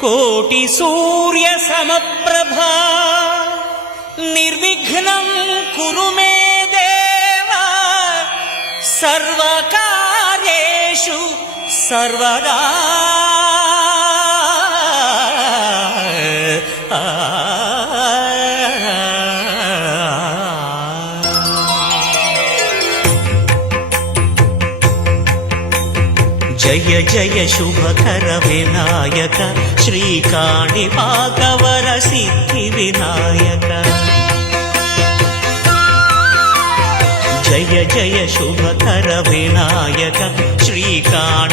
కోటి సూర్య సమప్రభా నిర్విఘ్నం కురు మే దేవా సర్వకార్యేషు సర్వదా జయ జయ శుభకర వినాయక శ్రీకాణిపాకవర సిద్ధి వినాయక జయ జయ శుభకర వినాయక శ్రీకాణిపాకవర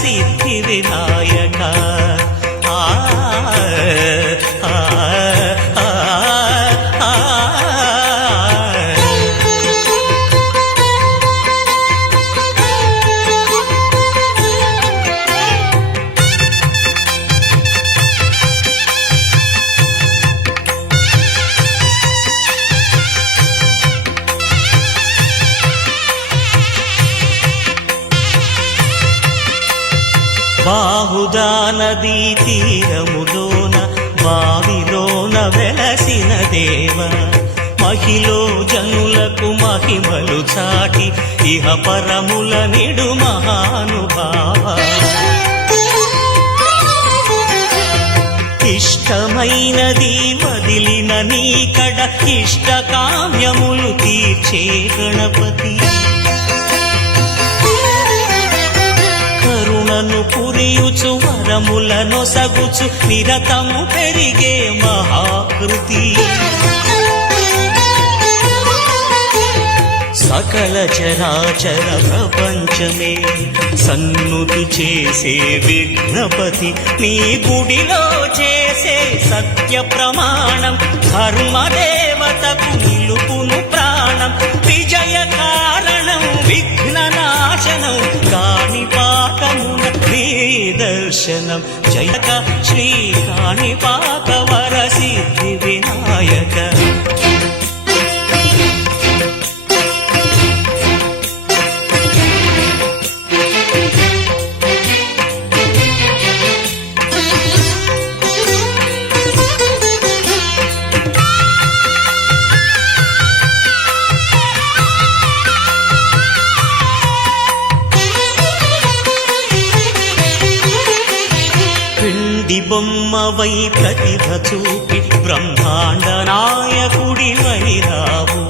సిద్ధి వినాయక బాహుదా నదీ తీరములోన బావిలోన వెలసిన దేవ మహిలో జనులకు మహిమలు చాటి ఇహ పరముల నిడు మహానుభావ ఇష్టమైనది వదిలిన నీకడ ఇష్ట కామ్యములు తీర్చే గణపతి కరుణను పురియుచు వరములను సగుచు నిరతము పెరిగే మహాకృతి సకల చరాచర ప్రపంచమే సన్నుతి చేసే విఘ్నపతి నీ గుడిలో చేసే సత్య ప్రమాణం ధర్మదేవతకు నిలుపును ప్రాణం విజయ కారణం విఘ్న నాశనం కాణిపాకమున నీ దర్శనం జయక శ్రీ కాణిపాకవర సిద్ధి వినాయక బొమ్మవై ప్రతిభ చూపి బ్రహ్మాండ నాయకుడివై రావు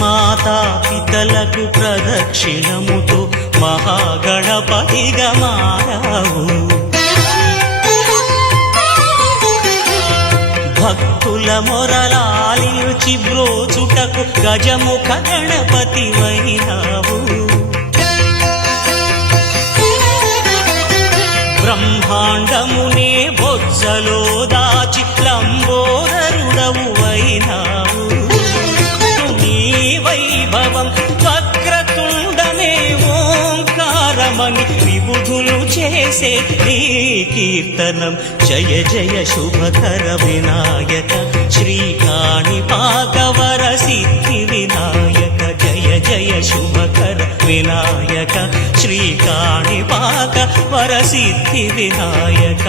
మాతా పితలకు ప్రదక్షిణముతో మహాగణపతిగా మారావు భక్తుల మొరలాలించి బ్రోచుటకు గజముఖ గణపతివై రావు బ్రహ్మాండమునే బొజ్జలో దాచి లంబోదరుడవు అయినావు నీ వైభవం వక్రతుండమే ఓంకారమని విబుధులు చేసే నీ కీర్తనం జయ జయ శుభకర వినాయక శ్రీకాణిపాకవర సిద్ధి వినాయక జయ జయ శుభకర వినాయక శ్రీకాణిపాకవర సిద్ధి వినాయక